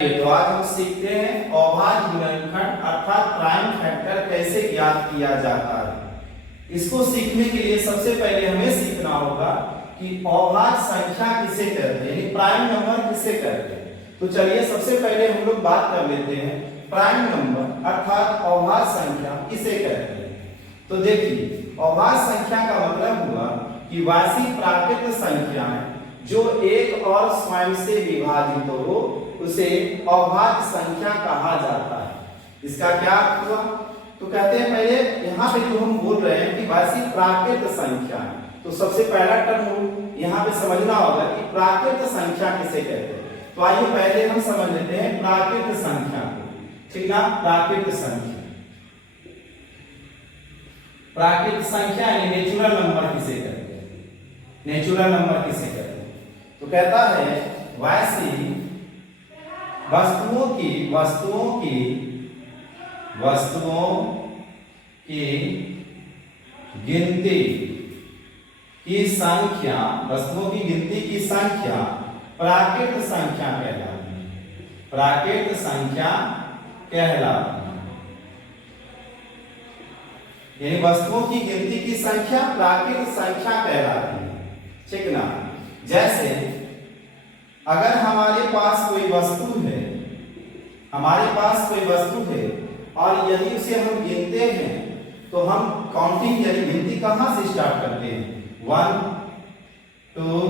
तो आज हम सीखते हैं अभाज्य गुणनखंड अर्थात प्राइम फैक्टर कैसे ज्ञात किया जाता है। इसको सीखने के लिए सबसे पहले हमें सीखना होगा कि अभाज्य संख्या किसे कहते हैं, यानी प्राइम नंबर किसे कहते हैं। तो चलिए सबसे पहले हम लोग बात कर लेते हैं प्राइम नंबर अर्थात अभाज्य संख्या किसे कहते हैं। तो देखिए अभाज्य संख्या का मतलब हुआ कि वार्षिक प्राकृत संख्याएं जो एक और स्वयं से विभाजित हो उसे अभाज्य संख्या कहा जाता है। इसका क्या अर्थ हुआ? तो कहते हैं पहले यहाँ पे जो हम बोल रहे हैं कि वार्षिक प्राकृत संख्या, तो सबसे पहला टर्म यहाँ पे समझना होगा कि प्राकृत संख्या किसे कहते हैं। तो आइए पहले हम समझ लेते हैं प्राकृत संख्या को, ठीक ना। प्राकृत संख्या, प्राकृत संख्या यानी नेचुरल नंबर किसे कहते हैं, नेचुरल नंबर किसे कहते हैं। तो कहता है वार्षिक वस्तुओं की गिनती की संख्या, वस्तुओं की गिनती की संख्या प्राकृत संख्या कहलाती है, प्राकृत संख्या कहलाती है। यानी वस्तुओं की गिनती की संख्या प्राकृत संख्या कहलाती है, ठीक ना। जैसे अगर हमारे पास कोई वस्तु है, हमारे पास कोई वस्तु है और यदि उसे हम गिनते हैं तो हम काउंटिंग यानी गिनती कहां से स्टार्ट करते हैं, 1 2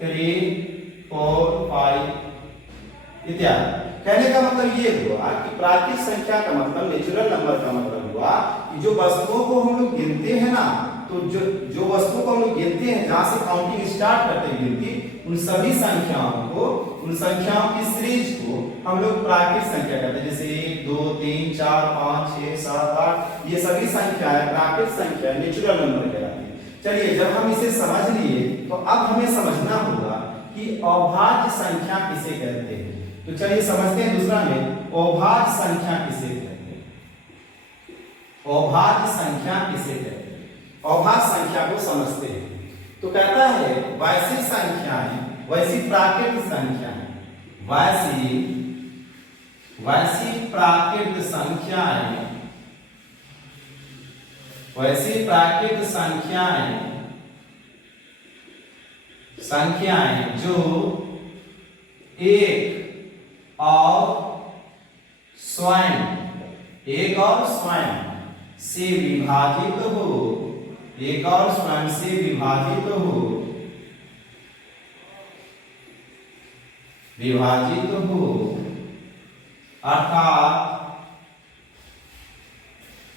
3 4 5 इत्यादि। कहने का मतलब ये हुआ कि प्राकृत संख्या का मतलब नेचुरल नंबर का मतलब हुआ कि जो वस्तुओं को हम लोग गिनते हैं ना, तो जो वस्तुओं को हम लोग गिनते हैं, जहां से काउंटिंग स्टार्ट करते हैं गिनती, उन सभी संख्याओं को, उन संख्याओं की सीरीज को हम लोग प्राकृत संख्या कहते हैं। जैसे 1 2 3 4 5 6 7 8 ये सभी संख्याएं प्राकृत संख्या नेचुरल नंबर कहलाती है। चलिए जब हम इसे समझ लिए तो अब हमें समझना होगा कि अभाज्य संख्या किसे कहते हैं। तो चलिए समझते हैं दूसरा में अभाज्य संख्या किसे कहते हैं, अभाज्य संख्या किसे कहते हैं। अभाज्य संख्या को समझते हैं। तो कहता है वैश्विक संख्याएं, वैश्विक प्राकृत संख्याएं, वैश्विक प्राकृत संख्याएं, वैश्विक प्राकृत संख्याएं जो एक और स्वयं से विभाजित हो, एक और स्वयं से विभाजित हो अर्थात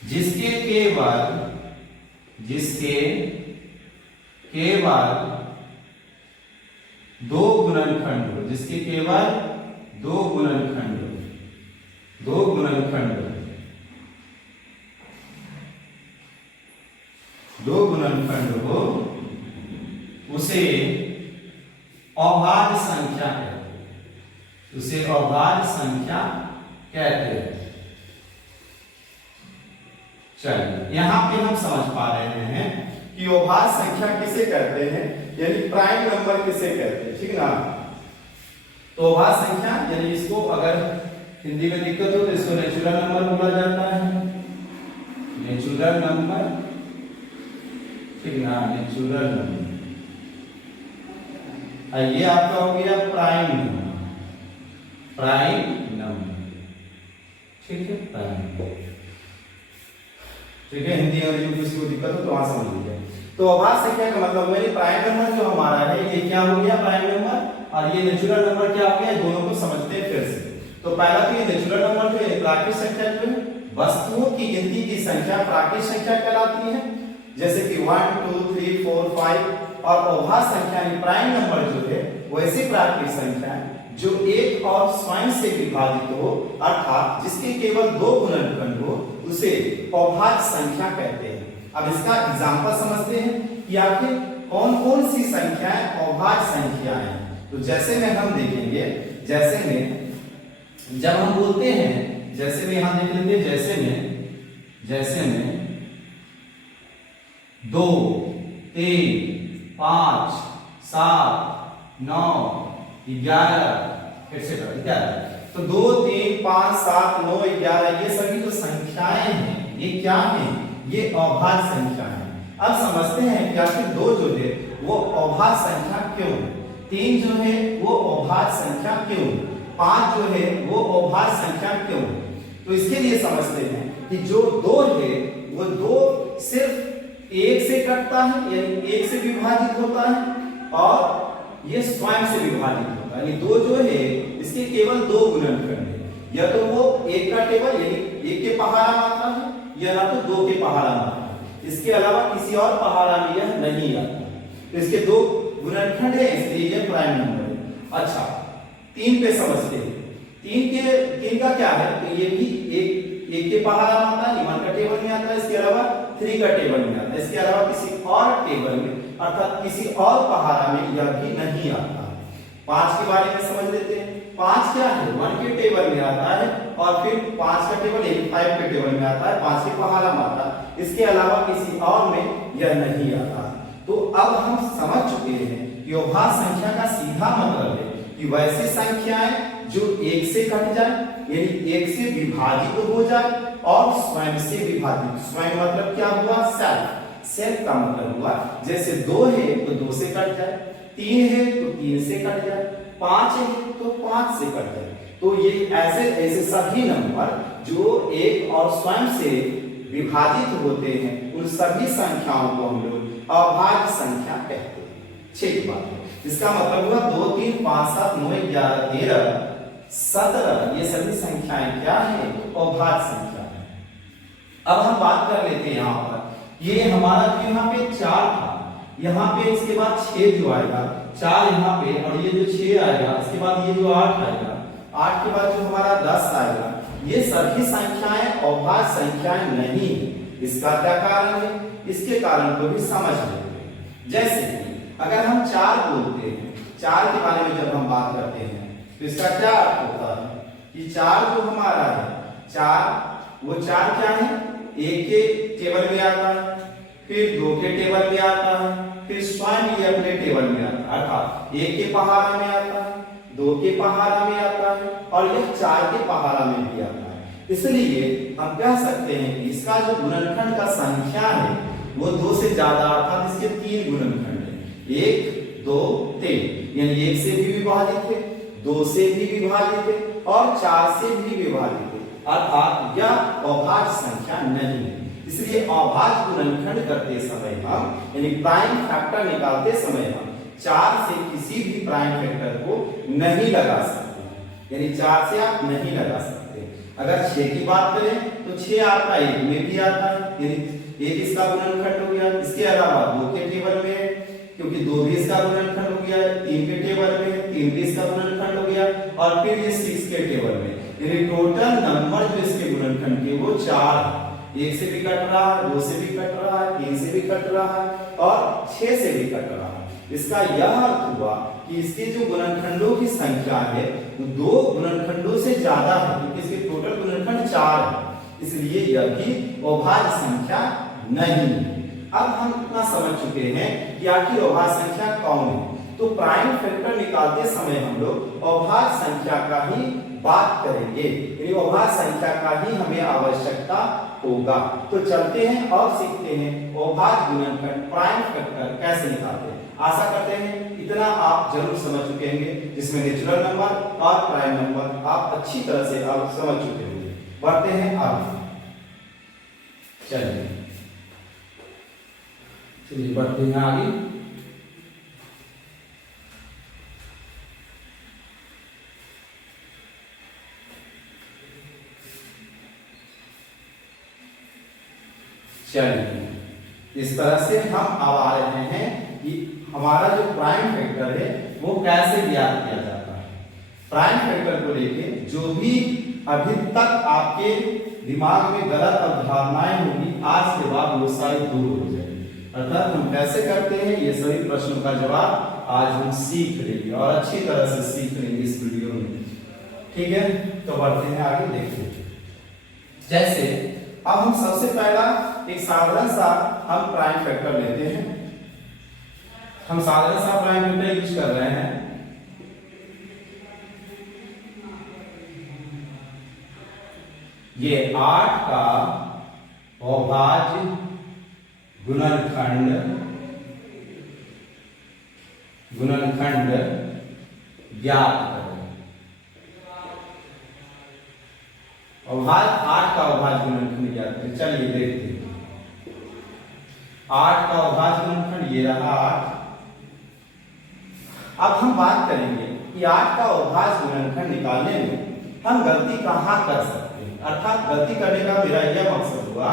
जिसके केवल दो गुणनखंड हो, जिसके केवल दो गुणनखंड हो उसे अभाज्य संख्या कहते हैं, उसे अभाज्य संख्या कहते हैं। चलिए यहां पे हम समझ पा रहे हैं कि अभाज्य संख्या किसे कहते हैं, यानी प्राइम नंबर किसे कहते हैं, ठीक ना। तो अभाज्य संख्या यानी इसको अगर हिंदी में दिक्कत हो तो इसको नेचुरल नंबर बोला जाता है, नेचुरल नंबर, ठीक ना, नेचुरल नंबर। ये आपका हो गया प्राइम नंबर, ठीक है, प्राइम, ठीक है। हिंदी अंग्रेजी में किसी को दिक्कत हो तो वहां समझ लीजिए। तो अभाज्य संख्या का मतलब मेरी प्राइम नंबर जो हमारा है ये क्या हो गया, प्राइम नंबर, और ये नेचुरल नंबर क्या हो गया, दोनों को समझते हैं फिर से। तो पहला तो ये नेचुरल नंबर जो है प्राकृत संख्या जो है, वस्तुओं की गिनती की संख्या प्राकृत संख्या कहलाती है, जैसे कि 1 2 3 4 5। और अभाज्य संख्या यानी प्राइम नंबर जो है वैसी प्राकृत संख्या जो एक और स्वयं से विभाजित हो अर्थात जिसके केवल दो गुणनखंड हो उसे अभाज्य संख्या कहते हैं। अब इसका एग्जांपल समझते हैं कि आखिर कौन कौन सी संख्याएं अभाज्य संख्याएं हैं। तो जैसे में हम देखेंगे, जैसे में जब हम बोलते हैं, जैसे में यहां देख लेंगे, जैसे में 2 3 5 7 9 11 etc. इत्यादि। तो 2 3 5 7 9 11 ये सभी जो संख्याएं हैं ये क्या हैं, ये अभाज्य संख्या है। अब समझते हैं कि आखिर 2 जो है वो अभाज्य संख्या क्यों, 3 जो है वो अभाज्य संख्या क्यों, 5 जो है वो अभाज्य संख्या क्यों। तो इसके लिए समझते हैं कि जो 2 है वो 2 सिर्फ 1 से कटता है, यानी 1 से विभाजित होता है, और ये स्वयं से विभाजित होता है। यानी 2 जो है इसके केवल 2 गुणनखंड है, या तो वो 1 का टेबल यानी 1 के पहाड़ा मात्रा है, या ना तो 2 के पहाड़ा मात्रा है। इसके अलावा किसी और पहाड़ा में यह नहीं आता। तो इसके 2 गुणनखंड है, इसलिए यह प्राइम नंबर है। अच्छा 3 पे समझते हैं। 3 का क्या है, तो ये भी 1 के पहाड़ा में आता है, 1 का टेबल में आता है, इसके अलावा 3 का टेबल में आता है, इसके अलावा किसी और टेबल में अर्थात किसी और पहाड़ा में यह भी नहीं आता। 5 के बारे में समझ लेते हैं। 5 क्या है, 1 के टेबल में आता है, और फिर 5 का टेबल 5 के टेबल में आता है, 5 के पहाड़ा में आता है, इसके अलावा किसी और में यह नहीं आता। तो अब हम समझ चुके हैं कि अभाज्य संख्या का सीधा मतलब है कि वैसी संख्याएं जो 1 से कट जाए, यानी 1 से विभाजित हो जाए, और स्वयं से विभाजित। स्वयं मतलब क्या हुआ, सेल्फ। सेल्फ का मतलब हुआ जैसे 2 है तो 2 से कट जाए, 3 है तो 3 से कट जाए, 5 है तो 5 से कट जाए। तो ये ऐसे सभी नंबर जो 1 और स्वयं से विभाजित होते हैं, उन सभी संख्याओं को हम लोग अभाज्य संख्या कहते हैं। ठीक बात है। इसका मतलब हुआ 2 3 5 7 9 11 13 17 ये सभी संख्याएं क्या है, तो अभाज्य संख्या है। अब हम बात कर लेते हैं यहाँ पर, ये हमारा जो यहाँ पे 4 था, यहाँ पे इसके बाद 6 जो आएगा, 4 यहाँ पे, और ये जो 6 आएगा, इसके बाद ये जो 8 आएगा, 8 के बाद जो हमारा 10 आएगा, ये सभी संख्याएं अभाज्य संख्याएं नहीं है। इसका क्या कारण है, इसके कारण को भी समझ लेते हैं। जैसे अगर हम 4 बोलते हैं, 4 के बारे में जब हम बात करते हैं तो इसका क्या अर्थ होता है कि 4 जो हमारा है, 4 वो 4 क्या है, 1 के टेबल में आता है, फिर 2 के टेबल में आता है, फिर स्वयं ये अपने टेबल में आता है, अर्थात 1 के पहाड़ा में आता है, 2 के पहाड़ा में आता है, और यह 4 के पहाड़ा में भी आता है। इसलिए हम कह सकते हैं कि इसका जो गुणनखंड का संख्या है वो 2 से ज्यादा, अर्थात इसके 3 गुणनखंड है, 1 2 3, यानी 1 से भी विभाजित है, 2 से भी विभाजित है, और 4 से भी विभाजित है, अर्थात यह अभाज्य संख्या नहीं है। इसलिए अभाज्य गुणनखंड करते समय हम, यानी प्राइम फैक्टर निकालते समय हम 4 से किसी भी प्राइम फैक्टर को नहीं लगा सकते, यानी 4 से आप नहीं लगा सकते। अगर 6 की बात करें तो 6 आपका 1 में भी आता है, यानी 1 इसका गुणनखंड हो गया, इसके अलावा 2 के टेबल में है, क्योंकि 2 भी इसका गुणनखंड हो गया, 3 के टेबल में है, 3 भी इसका गुणनखंड हो गया, और फिर ये 6 के टेबल में, यानी टोटल नंबर जो इसके गुणनखंड के वो 4 है। 1 से भी कट रहा है, 2 से भी कट रहा है, 3 से भी कट रहा है, और 6 से भी कट रहा है। इसका यह अर्थ हुआ कि इसके जो गुणनखंडों की संख्या है वो 2 गुणनखंडों से ज्यादा है, क्योंकि इसके टोटल गुणनखंड 4 है, इसलिए यह भी अभाज्य संख्या नहीं है। अब हम इतना समझ चुके हैं कि आखिर अभाज्य संख्या कौन है, तो प्राइम फैक्टर निकालते समय हम लोग अभाज्य संख्या का ही बात करेंगे, यानी अभाज्य संख्या का ही हमें आवश्यकता होगा। तो चलते हैं और सीखते हैं अभाज्य गुणनखंड प्राइम फैक्टर कैसे निकालते हैं। आशा करते हैं इतना आप जरूर समझ चुके होंगे, जिसमें नेचुरल नंबर और प्राइम नंबर आप अच्छी तरह से आप समझ चुके होंगे। बढ़ते हैं आगे, चलिए बढ़ते हैं आगे। चलिए इस तरह से हम अब आ रहे हैं कि हमारा जो प्राइम फैक्टर है वो कैसे ज्ञात किया जाता है। प्राइम फैक्टर को लेके जो भी अभी तक आपके दिमाग में गलत अवधारणाएं होंगी, आज के बाद वो सारी दूर हो जाएगी। अर्थात हम कैसे करते हैं ये सभी प्रश्नों का जवाब आज हम सीख लेंगे, और अच्छी तरह से सीख लेंगे इस वीडियो में। ठीक है, तो बढ़ते हैं आगे, देखिए। जैसे अब हम सबसे पहला एक साधारण सा हम प्राइम फैक्टर लेते हैं। हम साधारण सा प्राइम फैक्टर यूज कर रहे हैं। ये 8 का अभाज्य गुणनखंड ज्ञात करें। 8 का अभाज्य गुणनखंड ज्ञात करें। चलिए देखते हैं। 8 का अभाज्य गुणनखंड ये रहा 8। अब हम बात करेंगे कि 8 का अभाज्य गुणनखंड निकालने में हम गलती कहाँ कर सकते हैं। अर्थात गलती करने का मेरा यह मकसद हुआ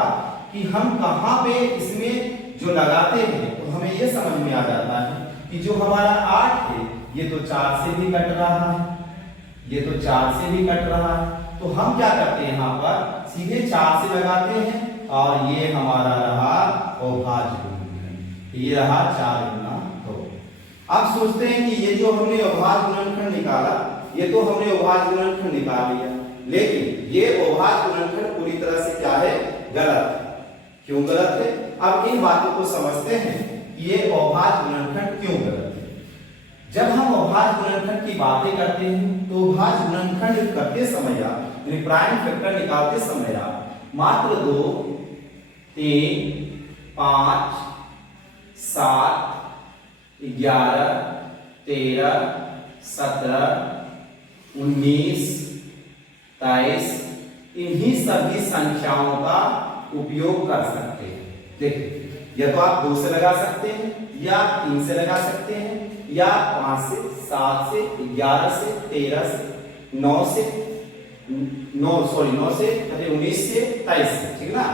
कि हम कहाँ पे इसमें जो लगाते हैं तो हमें यह समझ में आ जाता है कि जो हमारा 8 है ये तो 4 से भी कट रहा है, ये तो 4 से भी कट रहा है। तो हम क्या करते हैं, यहाँ पर सीधे 4 से लगाते हैं और ये हमारा रहा अभाज्य गुणनखंड, ये रहा 4 गुना 2। अब सोचते हैं कि ये जो हमने अभाज्य गुणनखंड निकाला, ये तो हमने अभाज्य गुणनखंड निकाल लिया, लेकिन ये अभाज्य गुणनखंड पूरी तरह से क्या है, गलत है। क्यों गलत है? अब इन बातों को समझते हैं कि ये अभाज्य गुणनखंड क्यों गलत है। जब हम अभाज्य गुणनखंड की बातें करते हैं तो अभाज्य गुणनखंड करते समय यानी प्राइम फैक्टर निकालते समय मात्र 2, 3, 5, 7, 11, 13, 17, 19, 23 इन्हीं सभी संख्याओं का उपयोग कर सकते हैं। देखिए, या तो आप 2 से लगा सकते हैं, या 3 से लगा सकते हैं, या 5 से, 7 से, 11 से, 13 से, 9 से 19 से 23 से, ठीक ना।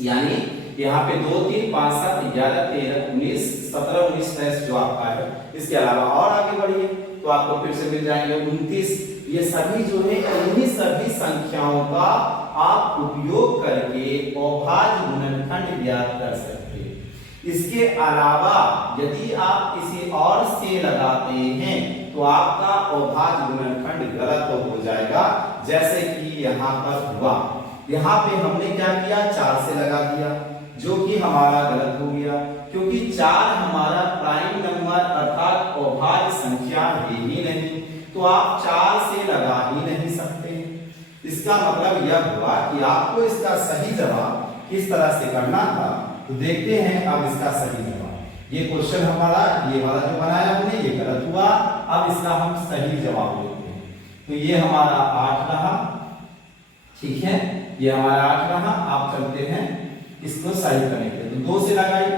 यानी यहाँ पे 2, 3, 5, 7, 11, 13, 19, 17, 19, 23 जो आपका है। इसके अलावा और आगे बढ़िए तो आपको फिर से मिल जाएंगे 29। ये सभी जो है इन्हीं सभी संख्याओं का आप उपयोग करके अभाज्य गुणनखंड ज्ञात कर सकते हैं। इसके अलावा यदि आप किसी और से लगाते हैं तो आपका अभाज्य गुणनखंड गलत हो जाएगा, जैसे कि यहाँ पर हुआ। यहाँ पे हमने क्या किया, 4 से लगा दिया, जो कि हमारा गलत हो गया, क्योंकि 4 हमारा प्राइम नंबर अर्थात अभाज्य संख्या है ही नहीं, तो आप 4 से लगा ही नहीं सकते। इसका मतलब यह हुआ कि आपको इसका सही जवाब किस तरह से करना था। तो देखते हैं अब इसका सही जवाब। ये क्वेश्चन हमारा ये वाला जो बनाया हमने ये गलत हुआ। अब इसका हम सही जवाब लेते हैं। तो ये हमारा 8 रहा, ठीक है, ये हमारा 8 रहा। आप चलते हैं इसको सही करने के लिए। तो 2 से लगाइए,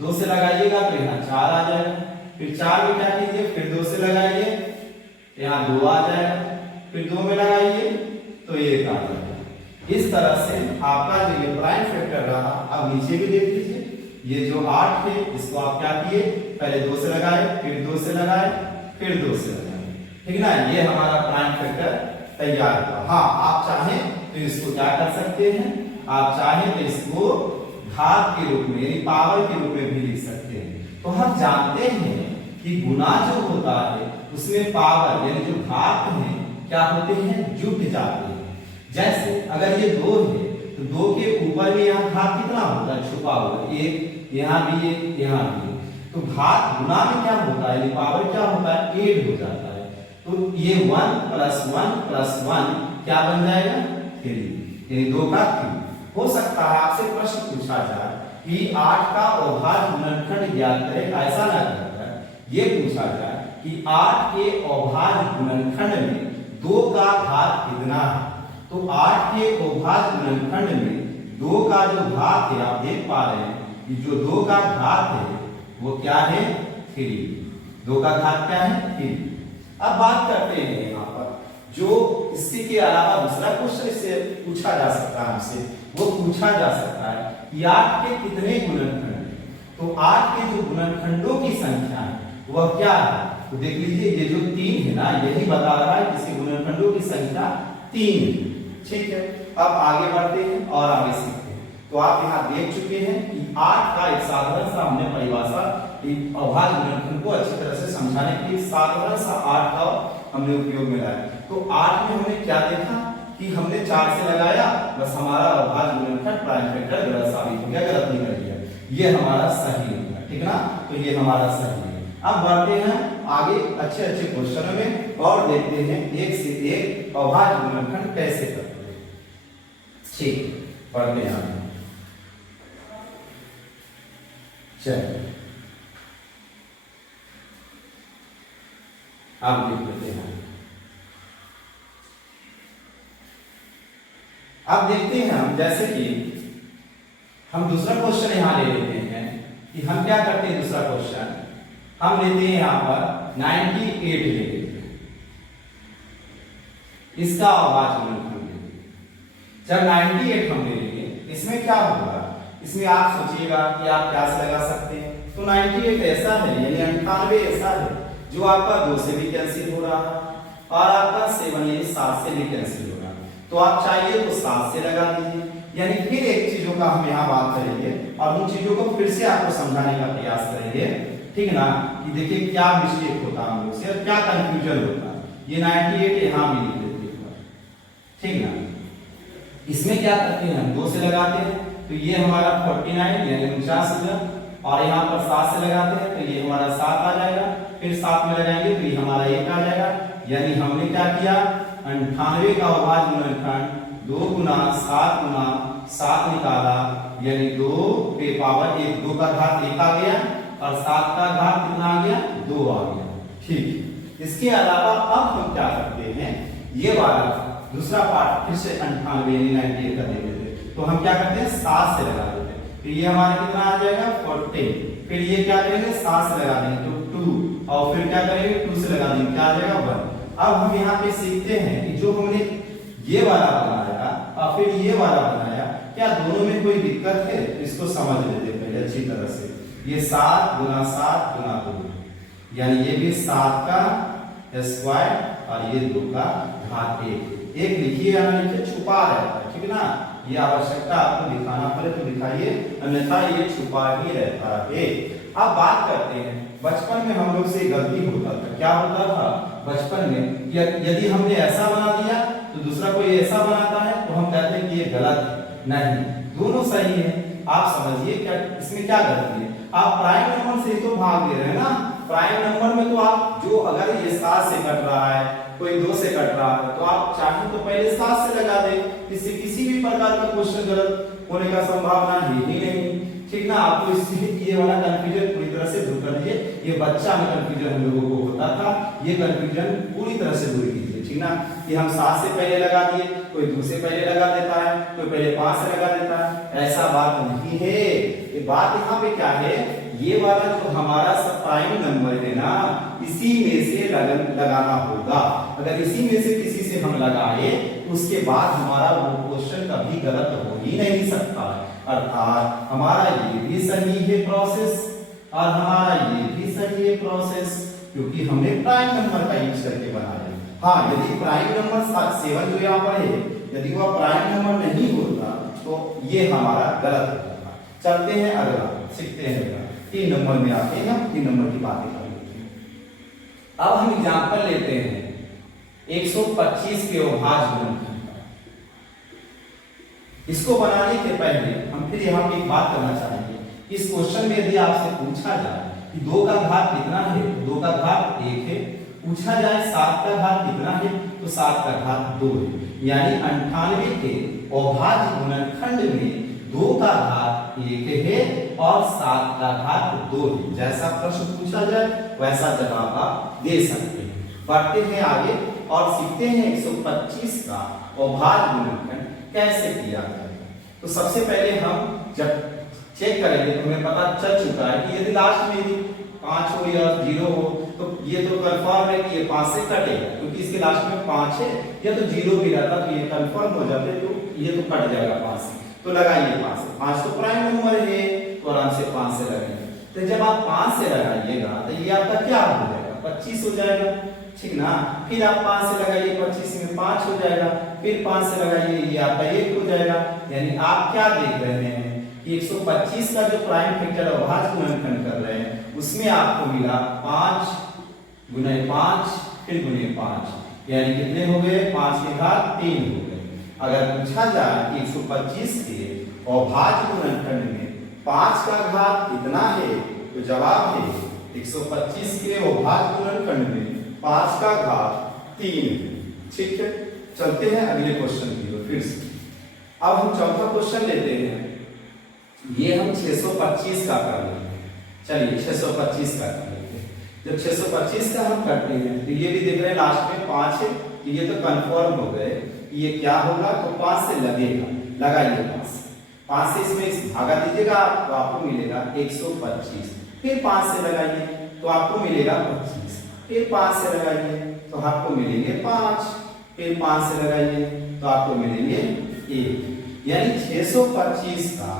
2 से लगाइएगा तो यहाँ 4 आ जाएगा। फिर 4 में क्या कीजिए, फिर 2 से लगाइए, यहाँ 2 आ जाएगा। फिर 2 में लगाइए तो 1 आ जाएगा। इस तरह से आपका जो ये प्राइम फैक्टर रहा, अब नीचे भी देख लीजिए, ये जो 8 है इसको आप क्या किए, पहले 2 से लगाए, फिर 2 से लगाए, फिर 2 से लगाए, ठीक ना। ये हमारा प्राइम फैक्टर तैयार हुआ। हाँ, आप चाहें तो इसको क्या कर सकते हैं, आप चाहें तो इसको घात के रूप में यानी पावर के रूप में भी लिख सकते हैं। तो हम जानते हैं कि गुना जो होता है उसमें पावर यानी जो घात है क्या होते हैं, जुट जाते हैं। जैसे अगर ये 2 है तो 2 के ऊपर में यहाँ घात कितना होता है, छुपा हुआ, 1 यहाँ भी 1 यहाँ भी 1। तो घात गुना में क्या होता है यानी पावर क्या होता है, ऐड हो जाता है। तो ये 1 + 1 + 1 क्या बन जाएगा, 3, यानी 2 का 3। हो सकता है आपसे प्रश्न पूछा जाए कि 8 का अभाज्य गुणनखंड ज्ञात करें, ऐसा ना कर ये पूछा जाए कि 8 के अभाज्य गुणनखंड में 2 का घात कितना है। तो 8 के अभाज्य गुणनखंड में 2 का जो घात है, आप देख पा रहे हैं कि जो 2 का घात है वो क्या है, 3। 2 का घात क्या है, 3। अब बात करते हैं यहाँ पर जो इसी के अलावा दूसरा क्वेश्चन इससे पूछा जा सकता है, हमसे वो पूछा जा सकता है कि 8 के कितने गुणनखंड हैं। तो 8 के जो गुणनखंडों की संख्या है वह क्या है, तो देख लीजिए ये जो 3 है ना, यही बता रहा है इसके गुणनखंडों की संख्या 3 है। ठीक है, अब आगे बढ़ते हैं और आगे सीखते हैं। तो आप यहाँ देख चुके हैं कि 8 का एक साधारण सा हमने परिभाषा अभाज्य गुणनखंड को अच्छी तरह से समझाने के लिए साधारण सा 8 का हमने उपयोग में लाया। तो 8 में हमने क्या देखा कि हमने 4 से लगाया, बस हमारा अभाज्य गुणनखंड प्राइम फैक्टर गलत साबित हो गया, गलत निकल गया, ये हमारा सही हो गया, ठीक ना। तो ये हमारा सही है। अब बढ़ते हैं आगे अच्छे अच्छे क्वेश्चनों में और देखते हैं एक से एक अभाज्य गुणनखंड कैसे करते हैं। ठीक, पढ़ते हैं आगे। चलिए आप देख लेते हैं। अब देखते हैं हम, जैसे कि हम दूसरा क्वेश्चन यहां ले लेते हैं कि हम क्या करते हैं। दूसरा क्वेश्चन हम लेते हैं यहां पर 98 ले लेते हैं, इसका आवाज गुणनखंड लेते हैं। जब 98 हम ले लेंगे, इसमें क्या होगा, इसमें आप सोचिएगा कि आप क्या से लगा सकते हैं। तो 98 ऐसा है, यानी 98 ऐसा है जो आपका 2 से भी कैंसिल हो रहा है और आपका 7 यानी 7 से भी कैंसिल हो रहा है। तो आप चाहिए तो 7 से लगा दीजिए। यानी फिर एक चीजों का हम यहाँ बात करेंगे और उन चीजों को फिर से आपको समझाने का प्रयास करेंगे, ठीक ना, कि देखिए क्या मिस्टेक होता है हम लोग से और क्या कंफ्यूजन होता है। ये 98 यहाँ भी लिख देते हैं, ठीक ना। इसमें क्या करते हैं हम 2 से लगाते हैं तो ये हमारा 49 यानी 49 हो गया, और यहाँ पर 7 से लगाते हैं तो ये हमारा 7 आ जाएगा, फिर 7 में लगाएंगे तो ये हमारा 1 आ जाएगा। यानी हमने क्या किया, 98 का अभाज्य गुणनखंड 2 गुना 7 गुना 7 निकाला, यानी 2 पे पावर 1, 2 का घात 1 आ गया और 7 का घात कितना आ गया, 2 आ गया। ठीक, इसके अलावा अब हम क्या करते हैं, ये वाला दूसरा पार्ट फिर से 98 यानी 98 का दे देते हैं, तो हम क्या करते हैं 7 से लगा देते हैं, तो ये हमारा कितना आ जाएगा 40। फिर ये क्या करेंगे 7 से लगा देंगे तो 2, और फिर क्या करेंगे 2 से लगा देंगे, क्या आ जाएगा 1। अब हम यहाँ पे सीखते हैं कि जो हमने ये वाला बनाया और फिर ये वाला बनाया, क्या दोनों में कोई दिक्कत है, इसको समझ लेते हैं पहले अच्छी तरह से। ये 7 गुना 7 गुना 2, यानी ये भी 7 का स्क्वायर और ये 2 का घात 1। एक लिखिए या ना लिखिए, छुपा रहता है, ठीक ना। ये आवश्यकता आपको दिखाना पड़े तो दिखाइए, अन्यथा ये छुपा ही रहता है। अब बात करते हैं, बचपन में हम लोग से गलती होता था, क्या होता था बचपन में, यदि हमने ऐसा बना दिया तो दूसरा कोई ऐसा बनाता है तो हम कहते हैं कि ये गलत है। नहीं, दोनों सही है। आप समझिए क्या इसमें क्या गलती है। आप प्राइम नंबर से तो भाग दे रहे हैं ना, प्राइम नंबर में तो आप जो अगर ये 7 से कट रहा है, कोई 2 से कट रहा है, तो आप चाहें तो पहले 7 से लगा दे, इससे किसी भी प्रकार का क्वेश्चन गलत होने का संभावना है ही नहीं, ठीक ना। आपको इससे ये वाला कंफ्यूजन पूरी तरह से दूर कर दीजिए। ये बच्चा में कंफ्यूजन हम लोगों को होता था, ये कंफ्यूजन पूरी तरह से दूर कीजिए, ठीक ना। कि हम 7 से पहले लगा दिए, कोई 2 से पहले लगा देता है, कोई पहले 5 से लगा देता है, ऐसा बात नहीं है। ये बात यहाँ पे क्या है, ये वाला जो हमारा सब प्राइम नंबर है ना, इसी में से लगाना होगा। अगर इसी में से किसी से हम लगाए तो उसके बाद हमारा वो क्वेश्चन कभी गलत हो ही नहीं सकता। अर्थात हमारा ये भी सही है प्रोसेस और हमारा ये भी सही है प्रोसेस, क्योंकि हमने प्राइम नंबर का यूज करके बनाया। हाँ, यदि प्राइम नंबर 7 जो यहाँ पर है, यदि वह प्राइम नंबर नहीं होता तो ये हमारा गलत होता। चलते हैं अगला, सीखते हैं 3 नंबर में आते हैं, हम 3 नंबर की बातें कर लेते हैं। अब हम एग्जांपल लेते हैं 125 के अभाज्य गुणनखंड। इसको बनाने के पहले हम फिर यहाँ पे एक बात करना चाहेंगे। इस क्वेश्चन में यदि आपसे पूछा जाए कि 2 का घात कितना है, 2 का घात 1 है। पूछा जाए 7 का घात कितना है, तो 7 का घात 2 है। यानी 98 के अभाज्य गुणनखंड में 2 का घात 1 है और 7 का घात 2 है। जैसा प्रश्न पूछा जाए वैसा जवाब आप दे सकते हैं। बढ़ते हैं आगे और सीखते हैं 125 का अभाज्य गुणनखंड कैसे किया जाए। तो सबसे पहले हम जब चेक करेंगे तो हमें पता चल चुका है कि यदि लास्ट में यदि 5 हो या 0 हो तो ये तो कंफर्म है कि ये 5 से कटेगा, क्योंकि इसके लास्ट में 5 है या तो 0 भी रहता तो ये कंफर्म हो जाते, तो ये तो कट जाएगा 5 से। तो लगाइए 5 से, 5 तो प्राइम नंबर है तो आराम से 5 से लगाइए। तो जब आप 5 से लगाइएगा तो ये आपका क्या हो जाएगा, 25 हो जाएगा, ठीक ना। फिर आप 5 से लगाइए, 25 में 5 हो जाएगा, फिर 5 से लगाइए, ये आपका 1 हो जाएगा। यानी आप क्या देख रहे हैं कि 125 का जो प्राइम फैक्टर अभाज्य गुणनखंड कर रहे हैं उसमें आपको मिला 5 गुने 5 फिर गुने 5, यानी कितने हो गए, 5 के घात 3 हो गए। अगर पूछा जाए कि 125 के अभाज्य गुणनखंड में 5 का घात कितना है, तो जवाब है 125 के अभाज्य गुणनखंड में 5 का घात 3 है। ठीक है, चलते हैं अगले क्वेश्चन की ओर फिर से। अब हम चौथा क्वेश्चन लेते हैं, ये हम 625 का कर लेते हैं। चलिए 625 का कर लेते हैं। जब 625 का हम करते हैं तो ये भी देख रहे हैं लास्ट में 5 है, तो ये तो कंफर्म हो गए ये क्या होगा, तो 5 से लगेगा, लगाइए 5 से इसमें इस भागा दीजिएगा तो आपको मिलेगा 125, फिर 5 से लगाइए तो आपको मिलेगा 25, फिर 5 से लगाइए तो आपको मिलेंगे 5, फिर 5 से लगाइए तो आपको मिलेंगे 1। यानी 625 का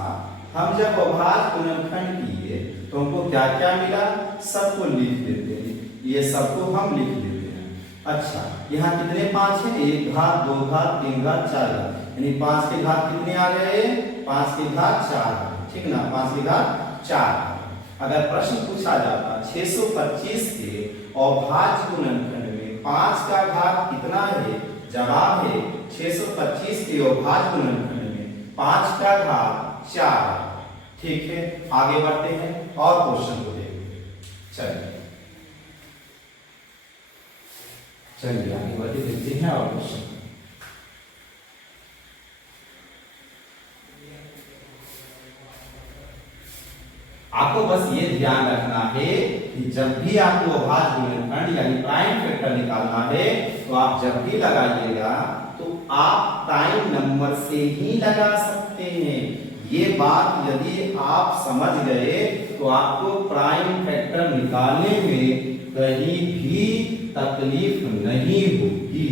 हम जब अभाज्य गुणनखंड किए तो हमको क्या क्या मिला, सबको लिख देते हैं, ये सबको हम लिख देते हैं। अच्छा यहाँ कितने 5 है, 1 घात 2 घात 3 घात 4 घात, यानी 5 के घात कितने आ गए, 5 के घात 4, ठीक ना, 5 के घात 4। अगर प्रश्न पूछा जाता 625 के अभाज्य गुणनखंड में 5 का घात कितना है, जवाब है 625 के अभाज्य गुणनखंड में 5 का घात 4। ठीक है, आगे बढ़ते हैं और क्वेश्चन को देखते चलिए चलिए आगे बढ़ते देखते हैं और क्वेश्चन। आपको बस ये ध्यान रखना है कि जब भी आपको अभाज्य गुणनखंड यानी प्राइम फैक्टर निकालना है तो आप जब भी लगाइएगा तो आप प्राइम नंबर से ही लगा सकते हैं। ये बात यदि आप समझ गए तो आपको प्राइम फैक्टर निकालने में कहीं भी तकलीफ नहीं होगी,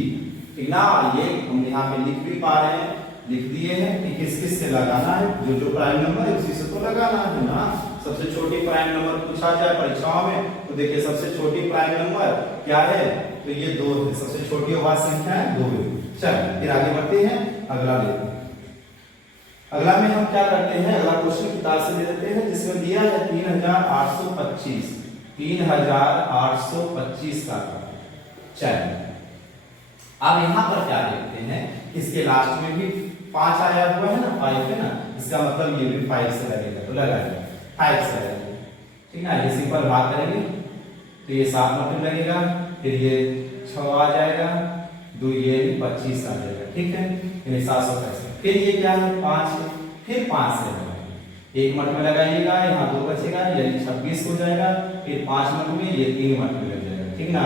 ठीक ना। ये हम यहाँ पे लिख भी पा रहे हैं, लिख दिए हैं कि किस किस से लगाना है, जो जो प्राइम नंबर है उसी से तो लगाना है ना। सबसे छोटी प्राइम नंबर पूछा जाए परीक्षाओं में तो देखिए सबसे छोटी प्राइम नंबर क्या है, तो ये 2 है, सबसे छोटी अभाज्य संख्या है 2 है। चलिए फिर आगे बढ़ते हैं, अगला लेते हैं। अगला में हम क्या करते हैं, अगला क्वेश्चन किताब से ले लेते हैं जिसमें दिया है 3825 3825 का। चलिए अब यहाँ पर क्या देखते हैं, इसके लास्ट में भी 5 आया हुआ है ना, 5 है ना, इसका मतलब ये भी 5 से लगेगा, तो लगाइए 5 से लगेगा, ठीक है। ये सिंपल भाग करेंगे तो ये 7 में लगेगा, फिर ये 6 आ जाएगा, 2 ये 25 आ जाएगा, ठीक है, यानी 725। फिर ये क्या है 5 है, फिर 5 से लगाइए, 1 मत में लगाइएगा, यहाँ 2 बचेगा यानी 26 हो जाएगा, फिर 5 मत में ये 3 मत में लग जाएगा, ठीक ना।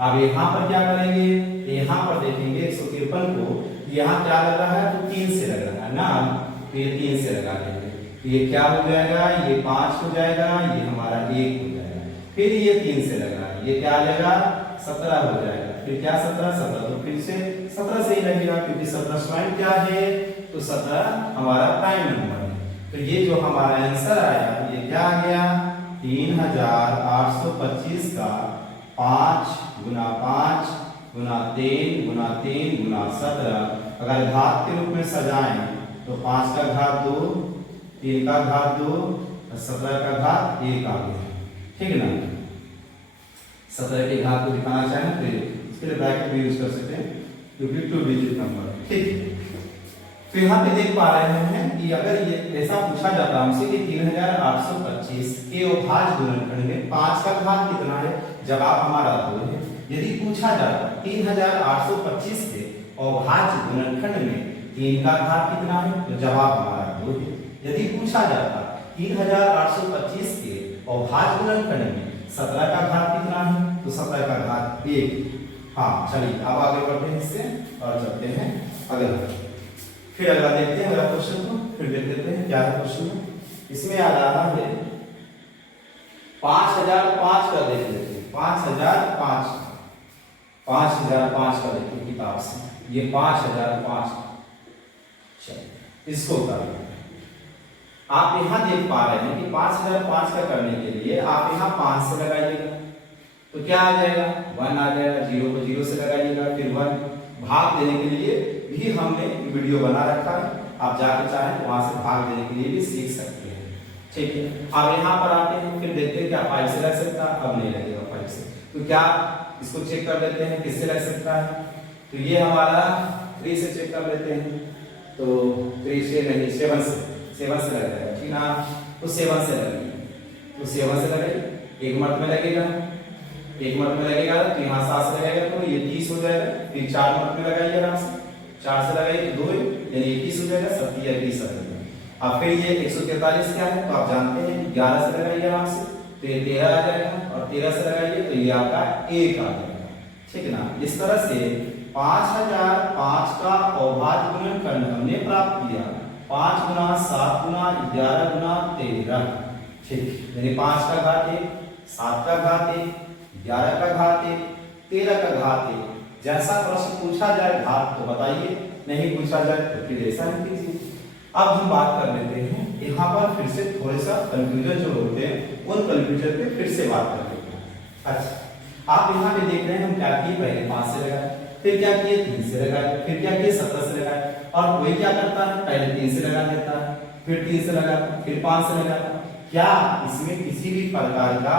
अब यहाँ पर क्या करेंगे, यहाँ पर देखेंगे 153 को, यहाँ क्या लग रहा है, तो 3 से लग रहा है ना, तो ये 3 से लगा देंगे, तो ये क्या हो जाएगा, ये 5 हो जाएगा, ये हमारा 1 हो जाएगा, फिर ये 3 से लगा, ये क्या आ जाएगा 17 हो जाएगा, फिर क्या 17 तो फिर से 17 से ही लगेगा, क्योंकि 17 स्वयं क्या है, तो 17 हमारा प्राइम नंबर है। तो ये जो हमारा आंसर आया ये क्या आ गया, 3825 का 5 गुना 5 गुना 3 गुना 3 गुना 17, अगर घात के रूप में सजाएं तो 5 का घात 2, 3 का घात 2, 17 का घात 1 आ गया, ठीक ना। 17 के घात को दिखाना चाहें तो इसके लिए ब्रैकेट भी यूज कर सकते हैं, क्योंकि 2 डिजिट नंबर, ठीक। तो यहाँ पे देख पा रहे हैं कि अगर ये ऐसा पूछा जाता हमसे कि 3825 के अभाज्य गुणनखंड में 5 का घात कितना है, जवाब हमारा 2 है। यदि पूछा जाता 3825 के अभाज्य गुणनखंड में 3 का घात कितना है, तो जवाब हमारा 2 है। यदि पूछा जाता 3825 के अभाज्य गुणनखंड में 17 का घात कितना है, तो 17 का घात 1। हाँ चलिए अब आगे बढ़ते हैं इससे और चलते हैं अगला, फिर अगला देखते हैं अगला क्वेश्चन को, फिर देख लेते हैं क्या है क्वेश्चन। इसमें आ रहा है 5005 का, देख लेते हैं 5005 का देखिए किताब से, ये 5005 इसको कर आप यहाँ देख पा रहे हैं कि 5005 का करने के लिए आप यहाँ 5 से लगाइएगा तो क्या आ जाएगा 1 आ जाएगा, 0 को 0 से लगाइएगा, फिर 1 भाग देने के लिए भी हमने वीडियो बना रखा है, आप जाके चाहें तो वहां से भाग देने के लिए भी सीख सकते हैं, ठीक है। अब यहाँ पर आते हैं, फिर देखते हैं क्या 5 से लग सकता है, अब नहीं लगेगा 5 से, तो क्या इसको चेक कर लेते हैं किससे लग सकता है, तो ये हमारा 3 से चेक कर लेते हैं, तो 3 से नहीं 7 से लग जाएगा, ठीक ना। तो 7 से लगेगा, तो 7 से लगेगा, 1 मत में लगेगा, 1 मत में लगेगा तो यहाँ 7 से लगेगा, तो ये 30 हो जाएगा, फिर 4 मत में लगाइए आराम से, 4 से लगाइए 2 यानी 21 हो जाएगा, 27 या 20 आ जाएगा। अब फिर ये 143 क्या है तो आप जानते हैं 11 से लगाइए आराम से, तो ये 13 आ जाएगा, और 13 से लगाइए तो ये आपका 1 आ जाएगा, ठीक है ना। इस तरह से 5005 का अभाज्य गुणनखंड हमने प्राप्त किया 5 गुना 7 गुना 11 गुना 13, ठीक, यानी 5 का घात 1, 7 का घात 1, 11 का घात 1, 13 का घात 1। जैसा प्रश्न पूछा जाए घात तो बताइए, नहीं पूछा जाए तो फिर ऐसा ही कीजिए। अब हम बात कर लेते हैं यहाँ पर फिर से थोड़े सा कंफ्यूजन जो होते हैं उन कंफ्यूजन पे फिर से बात कर लेते हैं। अच्छा, आप यहाँ पे देख रहे हैं हम क्या किए, पहले 5 से लगाए, फिर क्या किए 3 से लगाए, फिर क्या किए 17 से लगाए, और कोई क्या करता है पहले 3 से लगा देता है, फिर 3 से लगाता, फिर 5 से लगाता। क्या इसमें किसी भी प्रकार का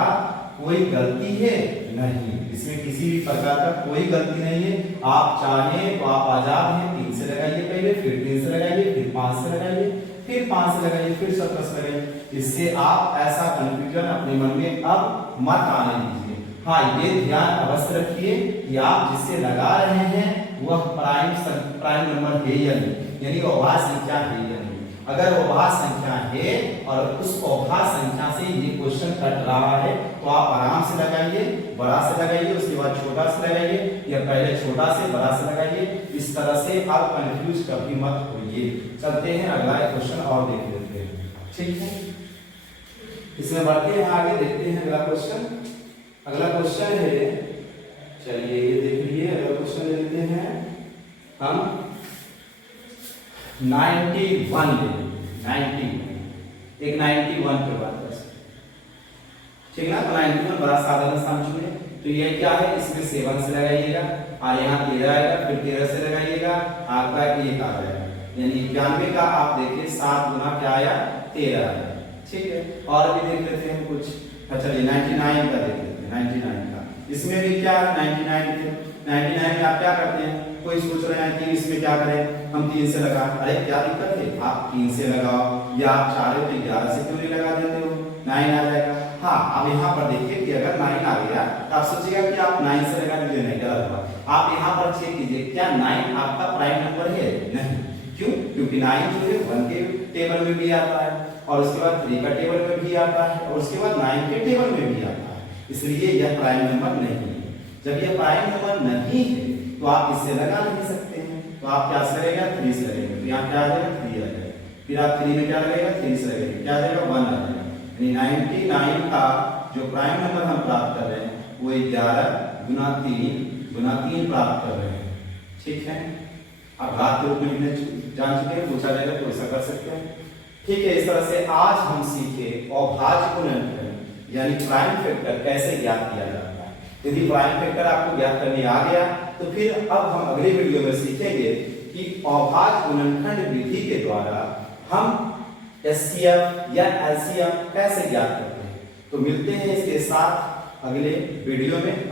कोई गलती है? नहीं, इसमें किसी भी प्रकार का कोई गलती नहीं है। आप चाहें तो आप आजाद हैं, 3 से लगाइए पहले, फिर 3 से लगाइए, फिर 5 से लगाइए, फिर 5 से लगाइए, फिर 17 से लगाइए। इससे आप ऐसा कंफ्यूजन अपने मन में अब मत आने दीजिए। हाँ, ये ध्यान अवश्य रखिए कि आप जिससे लगा रहे हैं वह प्राइम नंबर है या नहीं, यानी अभाज्य संख्या है या नहीं। अगर अभाज्य संख्या है और उस अभाज्य संख्या से ये क्वेश्चन कट रहा है तो आप आराम से लगाइए, बड़ा से लगाइए, उसके बाद छोटा से लगाइए, या पहले छोटा से बड़ा से लगाइए। इस तरह से आप कंफ्यूज कभी मत होइए। चलते हैं अगला क्वेश्चन और देख लेते हैं, ठीक है। इसमें बढ़ते हैं आगे, देखते हैं अगला क्वेश्चन। अगला क्वेश्चन है, चलिए ये देख लीजिए, अगला क्वेश्चन ले लेते हैं हम 91 ले, 91 एक 91 पे बात कर सकते, ठीक है ना। तो 91 बड़ा साधारण सम चुने, तो ये क्या है, इसमें 7 से लगाइएगा, और यहाँ 13 आएगा, फिर 13 से लगाइएगा, आपका 1 आ जाएगा, यानी 91 का आप देखिए 7 गुना क्या आया 13 आया, ठीक है। और भी देख लेते हैं कुछ, चलिए 99 का देख लेते हैं, 99 का। इसमें भी क्या 99 में आप क्या करते हैं, कोई सोच रहे हैं कि इसमें क्या करें, हम 3 से लगा, अरे क्या दिक्कत है, आप 3 से लगाओ, या आप चाहे तो 11 से क्यों नहीं लगा देते हो, 9 आ जाएगा। हाँ, अब यहाँ पर देखिए कि अगर 9 आ गया तो आप सोचिएगा कि आप 9 से लगा दीजिए, नहीं, गलत बात। आप यहाँ पर चेक कीजिए क्या 9 आपका प्राइम नंबर है? नहीं, क्यों? क्योंकि 9 जो है 1 के टेबल में भी आता है, और उसके बाद 3 का टेबल में भी आता है, और उसके बाद 9 के टेबल में भी आता है, इसलिए यह प्राइम नंबर नहीं है। जब यह प्राइम नंबर नहीं है तो आप इससे लगा नहीं सकते हैं, तो आप क्या से लगेगा 3 से लगेगा, तो यहाँ क्या आ जाएगा 3 आ जाएगा, फिर आप 3 में क्या लगेगा 3 से लगेगा, क्या आ जाएगा 1 आ जाएगा। यानी 99 का जो प्राइम नंबर हम प्राप्त कर रहे हैं वो 11 गुना 3 प्राप्त कर रहे हैं, ठीक है। अब घात के रूप में लिखने जान चुके हैं, पूछा जाएगा तो ऐसा कर सकते हैं, ठीक है। इस तरह से आज हम सीखे अभाज्य गुणनखंड यानी प्राइम फैक्टर कैसे ज्ञात किया जाता है। यदि प्राइम फैक्टर आपको ज्ञात करने आ गया तो फिर अब हम अगले वीडियो में सीखेंगे कि अभाज्य गुणनखंड विधि के द्वारा हम एचसीएफ या एलसीएम कैसे ज्ञात करते हैं। तो मिलते हैं इसके साथ अगले वीडियो में।